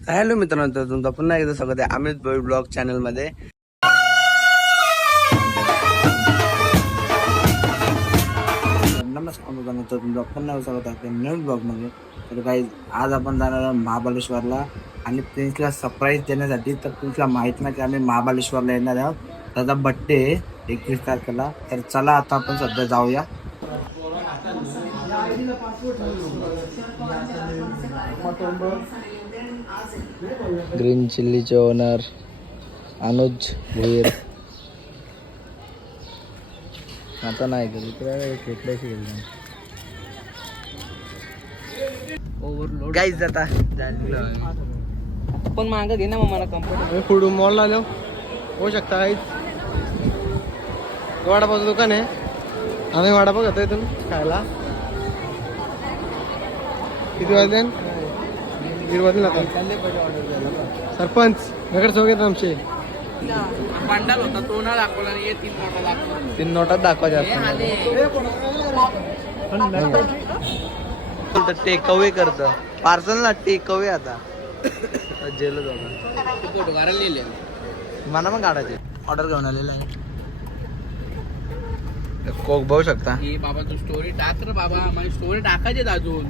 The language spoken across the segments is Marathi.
हॅलो मित्रांनो तर तुमचं पुन्हा एकदा स्वागत आहे अमित भोई ब्लॉग चॅनलमध्ये नमस्कार मित्रांनो तर तुमचं पुन्हा एकदा स्वागत आहे नवीन ब्लॉगमध्ये तर काही आज आपण जाणार आहोत महाबळेश्वरला आणि प्रिन्सला सरप्राईज देण्यासाठी तर प्रिन्सला माहीत नाही की आम्ही महाबळेश्वरला येणार आहोत. त्याचा बड्डे आहे एकवीस तारखेला. तर चला आता आपण सध्या जाऊया. ग्रीन चिल्लीचे ओनर अनुज भोईर आता नाही गेली खेटल्याशी गेली ओव्हरलोड गाईज आता पण मागं घे ना मग मला कम्फर्टेबल आम्ही फुडून मॉलला आलो होऊ शकता काहीच वडापावचं दुकान आहे. आम्ही वडापाव घेतो इथून खायला. किती वाजले? आता सरपंच नगर चौक आहेत आमचे. बंडल होता तो ना दाखवला नाही तीन दाखवला. तीन नोटात दाखवा जास्त टेक अवे करत. पार्सल ना टेक अवे आता. जेल फोटो काढायला लिहिले मला पण काढायचे. ऑर्डर घेऊन आलेला आहे. कोक बघू शकता. हे बाबा तू स्टोरी टाक रे बाबा. माझी स्टोरी टाकायचे अजून.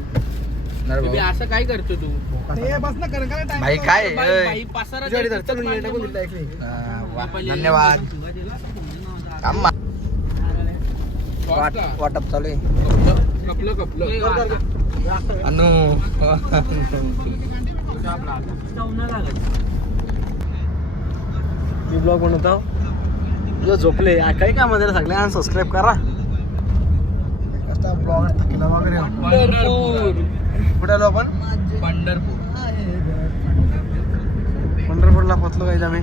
भाऊ. असं काय करतो तू भाई काय बाई- आहे? बाई पसारा तुझ्याकडे द्यायचा धर, चल, मी तर टाकून पाहिजे दिलं actually. हा, वा. मग. धन्यवाद थांब मा- Sauce वाट का? वाटप चालू आहे कपलं कपलं अनु मी ब्लॉग बनवतो जो झोपले आ, काही काम आहे सगळे आणि सबस्क्राईब करा ब्लॉग थकला वगैरे कुठे आलो आपण? पंढरपूर. पंढरपूरला पोचलो काही आम्ही.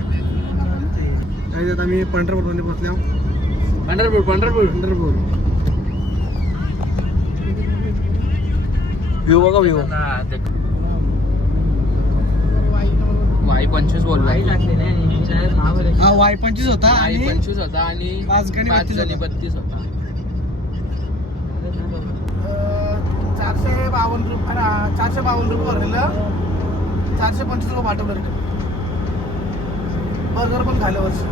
काही आता आम्ही पंढरपूरमध्ये पोचलो पंढरपूर पंढरपूर. पंढरपूर. व्ह्यू बघा व्ह्यू वाई पंचवीस बोलला. हा वाय पंचवीस होता वाई आणि पंचवीस होता आणि पाच गणी पाच बत्तीस होता चारशे बावन्न रुपये चारशे बावन्न रुपये भरलेलं. चारशे पंचवीस रुपये पाठवलं रिटर्न बर्गर पण खाल्लं वर्ष.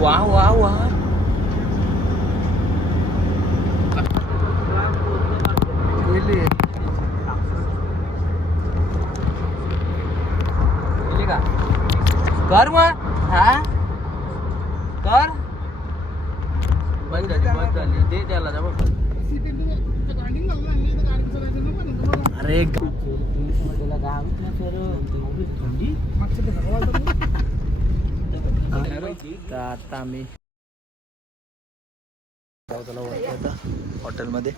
वा वा वा. कर मग. हा? कर. बंद झाली बंद झाली. दे त्याला जा बघ अरे आता आम्ही त्याला वरती आता हॉटेलमध्ये.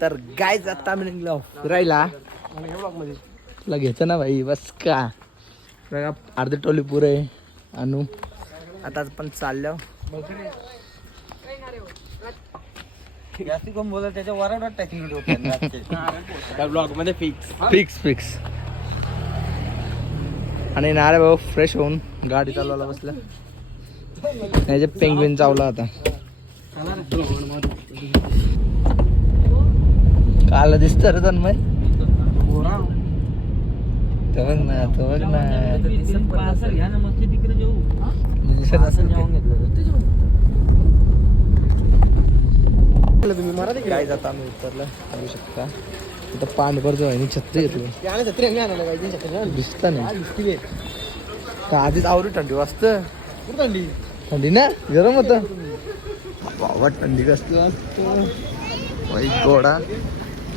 तर गाय आता आम्ही निघलो. फिरायला तुला घ्यायचं ना भाई बस का? बघा अर्धी टोली पुरे आणू आता पण चाललो. जास्ती कोण बोलत त्याच्या वरावर टाकली ब्लॉगमध्ये फिक्स फिक्स फिक्स आणि नारे भाऊ फ्रेश होऊन. गाडी चालवायला बसला. नाही पेंग्विन चावला आता. काल दिसत रे तन्मय. तो बघ ना तो बघ ना. तुम्ही मराठी काय जाता आम्ही उतरलं. शकता? भरतो आणि छत्री दिसत नाही. का आधीच आवरी थंडी वाजतं आणली थंडी? ना? गरम होत. बाबा थंडी कसली. वाई गोडा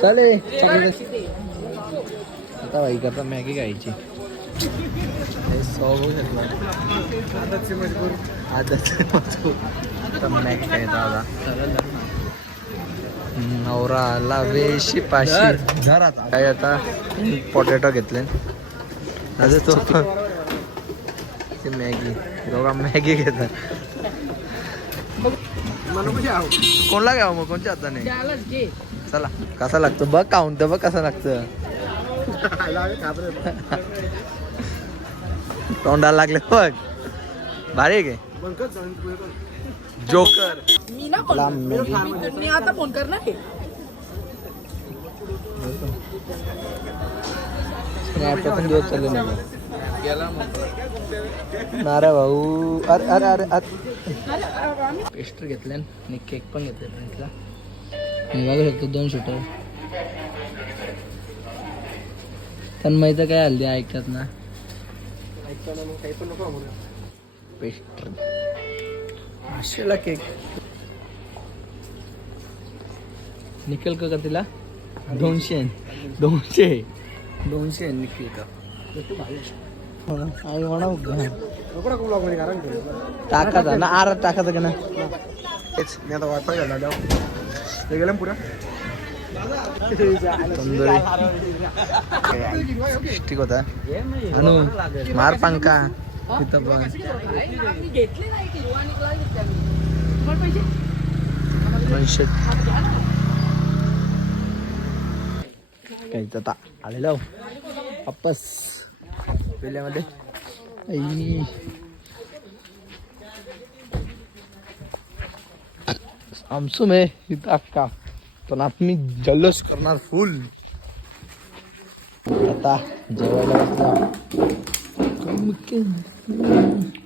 चाले. आता बाई करता मॅगी खायची. होऊ शकला. आदतचे मजबूर. आदत मजबूत मॅच काय दादा नवरा आला वेशी पाशी. काय आता? पोटॅटो घेतले. अजून तो ते मॅगी. दोघा मॅगी घेतात. कोणला घ्यावं मग? कोणच्या हाताने? चला कसा लागतो? बघ काउंट बघ कसा लागतं. तोंडाला लागले बघ. भारी आहे जोकर. मी ना फोन मी आता फोन करणार पण दिवस चालले नाही. नारा भाऊ. अरे अरे अरे अरे. पेस्टर घेतले आणि केक पण घेतले फ्रेंड्सला मी बघू शकतो दोन शूटर तन्मयचं काय हल्ली ऐकत ना? पेस्टर आशेला केक निकल का तिला? दोनशे. दोनशे. दोनशे निकल का? आई म्हणा टाकायचा ना आर टाकायचा का ना? तेच मी आता वायफाय ते गेलं पुढं तंदुरी. ठीक होता. अनु मार पंखा. तिथं पण. घेतले नाही की आणि क्लास घेतले आम्ही तुम्हाला पैसे दोनशे काही आता आलेलो वापस पेल्यामध्ये आई. आमसूम आहे इथं अक्का पण आम्ही जल्लोष करणार फुल आता जेवायला बसला.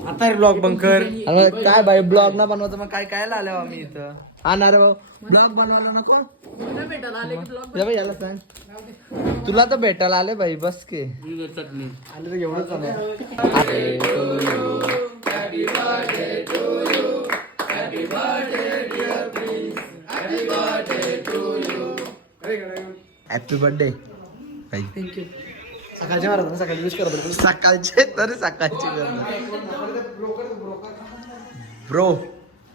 आता रे ब्लॉग बंकर अरे काय बाई ब्लॉग ना बनवायचं मग काय काय आलो आम्ही इथं? हा ना रे ब्लॉग बनवायला नको. याला सांग. तुला तर भेटायला आले बाई बस के. आले तर एवढंच झालं अरे हॅपी बर्थडे बाई सकाळच्या मारत ना सकाळी यूज करत होतो. सकाळचे तरी सकाळचे ब्रो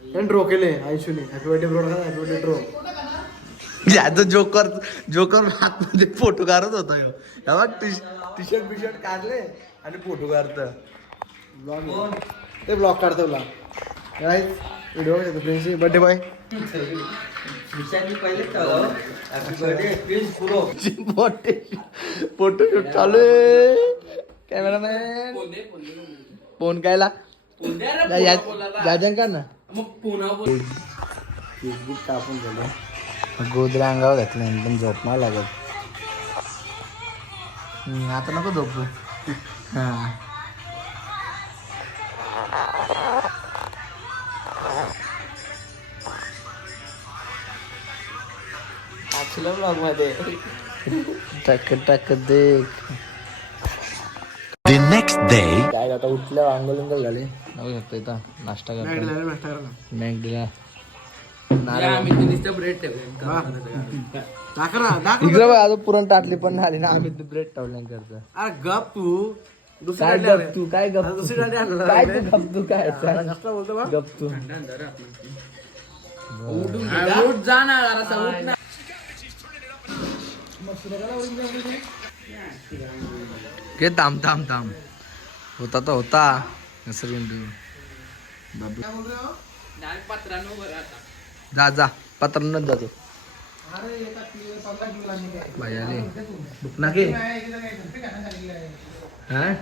आणि ड्रो केले आयुष्यने. Happy birthday bro happy birthday ड्रो जोकर जोकर आतमध्ये फोटो काढत होता ह्यो. हे बघ टी शर्ट बी शर्ट काढले आणि फोटो काढत. ब्लॉग ते ब्लॉग काढतो तुला. व्हिडिओ घेतो फ्रेंडची बर्थडे बॉय फोटो शूट चालू आहे. कॅमेरामॅन फोन कायला जाजन का ना. कापून झालं. गोदऱ्या अंगावर घातलं एकदम झोप नाही लागत आता नको झोपू. हा. ब्लॉगमध्ये टाक टाक देख The next day. काय आता उठल्यावर अंगल अंगल झाले शकतो इथं नाश्ता करतो मॅगडीला दाखरा दाख इकडे बघ अजून पुरण टाकली पण नाही आली ना आम्ही ब्रेड टावल्या करतो अरे गप तू काय गप तू काय गप तू दुसरी गाडी आणलं काय तू गप तू काय सांग. कसला बोलतो बा गप तू घे थांब थांब थांब. होता तर होता. घसरून देऊ बाबू. जा जा. पत्रांनाच जातो बाई बुकना के हा?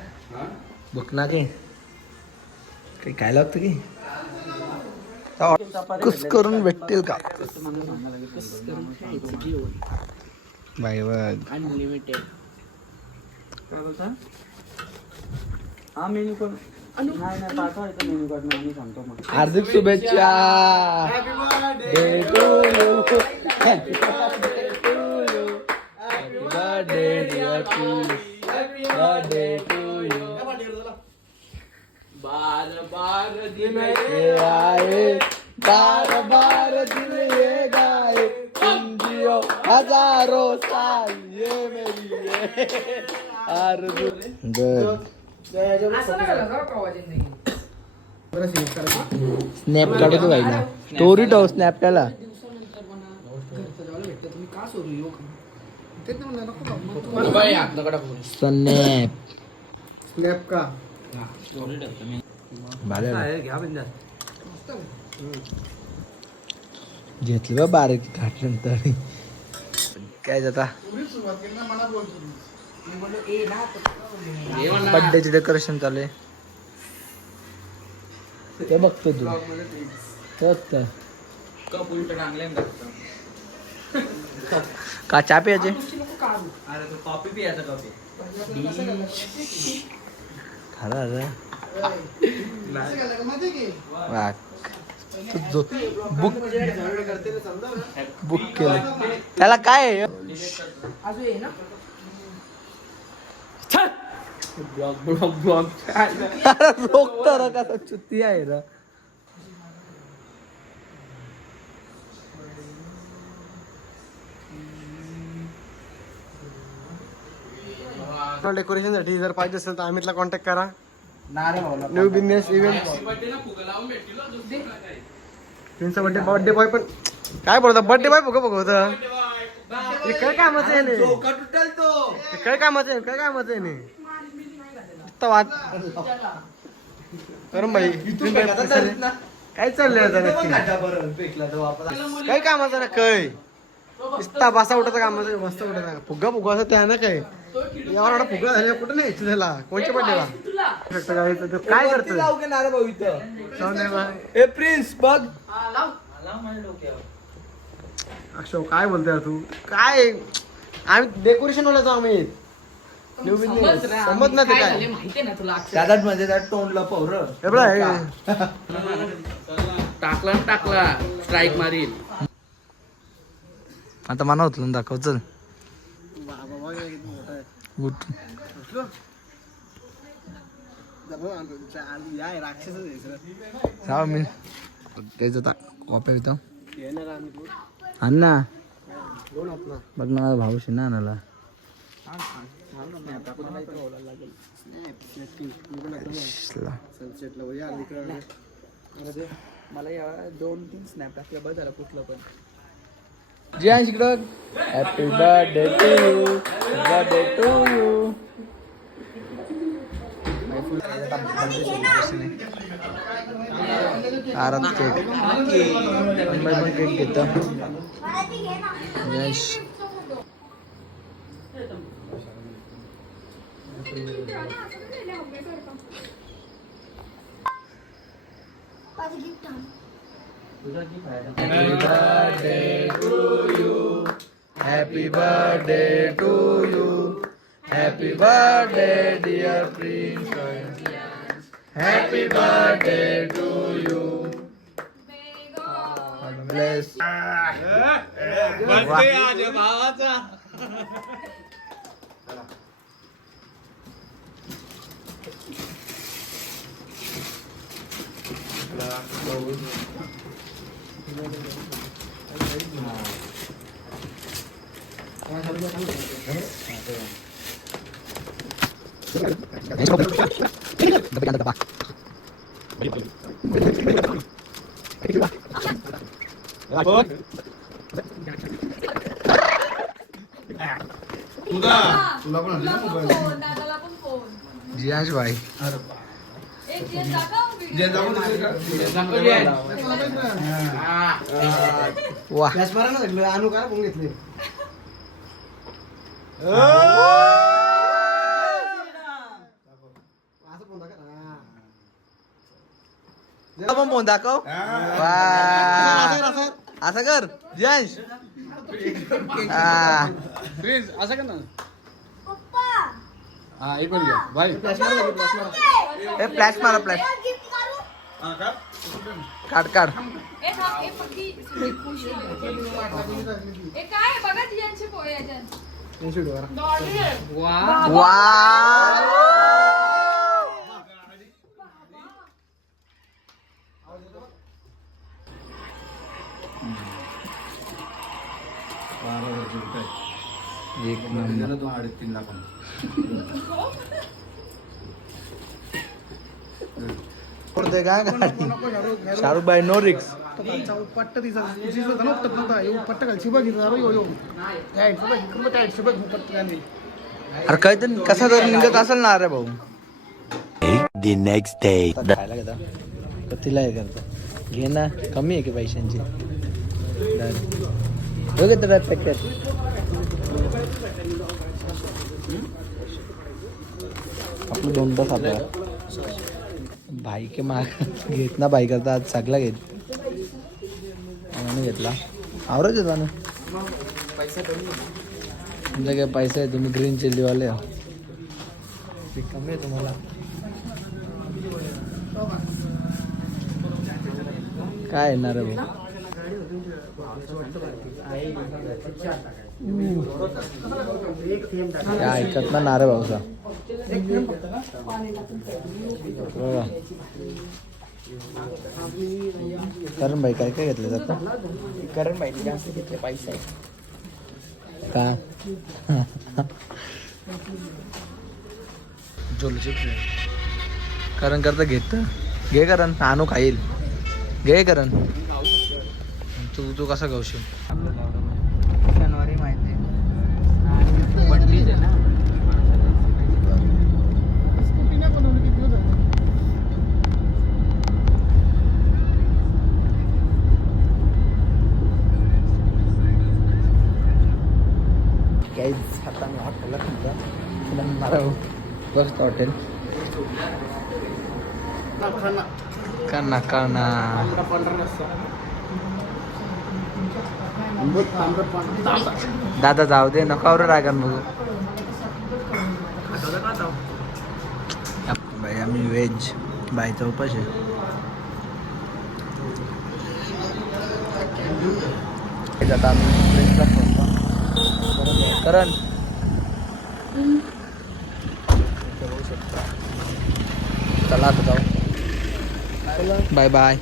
के काही काय लागतं की? कुस करून भेटतील का? बाय अनलिमिटेड काय नाही करण सांगतो म्हणजे हार्दिक शुभेच्छा. हे टू बार बार हजारों साल ये मेरी ये आरज़ू बरं स्नॅप काढतो काही ना स्टोरी ठेव स्नॅप त्याला. स्नॅप स्नॅप का घेतली बा बारीक घाटल्यानंतर काय जाता? बड्डेचे डेकोरेशन चालू आहे. ते बघतो तू. बघतो का चहा प्यायचे? खरं अरे वा. तू जो- बुक बुक केलं. त्याला काय रोखतो कसा चुती आहे ना. डेकोरेशनसाठी जर पाहिजे असेल तर अमितला कॉन्टॅक्ट करा. न्यू बिझनेस इव्हेंट त्यांचा बर्थडे बर्थडे बॉय पण काय बोलता? बर्थडे बॉय बघ बघ काय कामाचं आहे ने? हे काय कामाचं आहे काय कामाचं आहे ने? नुसतं वाद. करून भाई काय चाललंय काय कामाचं ना? काय नुसता बसा उठायचं कामाचं मस्त उठायचं. फुगा फुगा असं त्या ना काय? एवढा एवढा फुगा झाला कुठं नाही त्याला? कोणत्या बड्डेला काय करतोय? नारे भाऊ इथं. जाऊन दे बा. ए प्रिन्स बघ. हा, लाव. अक्षय काय बोलतोय तू? काय? आम्ही डेकोरेशन वाला जाऊ आम्ही. समज ना ते काय काय. झाले म्हणजे त्यात तोंडला पौर. बघा, टाकला न टाकला. स्ट्राईक मारील. आता मना होतं दाखव चल. उठ. मी. त्याचं आता कॉप्या ना. बघ ना माझा भाऊ शिना आणाला मला या दोन तीन स्नॅप टाकल्या बरं झालं कुठलं पण. जे आहे इकडं happy birthday to you birthday to you आराम केक मुंबई पण केक घेतो यश happy birthday to you happy birthday dear Prince happy birthday to you bless तुला पण फोन दादाला पण फोन जियाश भाई एक जे दाखव वा गॅस मारा ना सगळं आणू काय पण घेतले असं पण फोन दाखव असं कर, कर. असं कर जियांश हा असं का ना हा एक मिनिट घ्या. ए फ्लॅश मारा फ्लॅश काढू काढ. काय? बघा एक नंबर. दोन अडीच तीन लाख काय शाहरुख भाई नो रिक्स येऊ पट्ट यो यो. पट्ट अरे काय तर कसा तर निघत असेल ना अरे भाऊ. The next day. खायला घेता. कथीला हे करता. घे ना कमी आहे की पैशांची? तर पॅकेट आपलं दोन तास आपल्या भाई के माग घेत ना बाई करता आज सगळा घेत. म्हणून घेतला. आवरच येतो ना तुमचा काय पैसा आहे तुम्ही ग्रीन चिल्लीवाले हो. ते कमी आहे तुम्हाला. काय येणार आहे भाऊ? काय ऐकत ना नारे भाऊचा. बघा. करण भाई काय काय घेतलं जातं करण माहिती जास्त घेतले पैसा. का? करण करता घेत. घे करण आणू खाईल. घे करण. तू तू कसा गावशील शनिवारी माहिती आहे बंडीच आहे ना स्कूटी नाही बनवली किती दिवस झाले काहीच हाताने हॉटेलला तुमचा बस हॉटेल. का ना का ना दादा. जाऊ दे नका रे रागन बघू. बाई आम्ही व्हेज. बाईचा उपास आहे. आता आम्ही. करण. चला आता जाऊ बाय बाय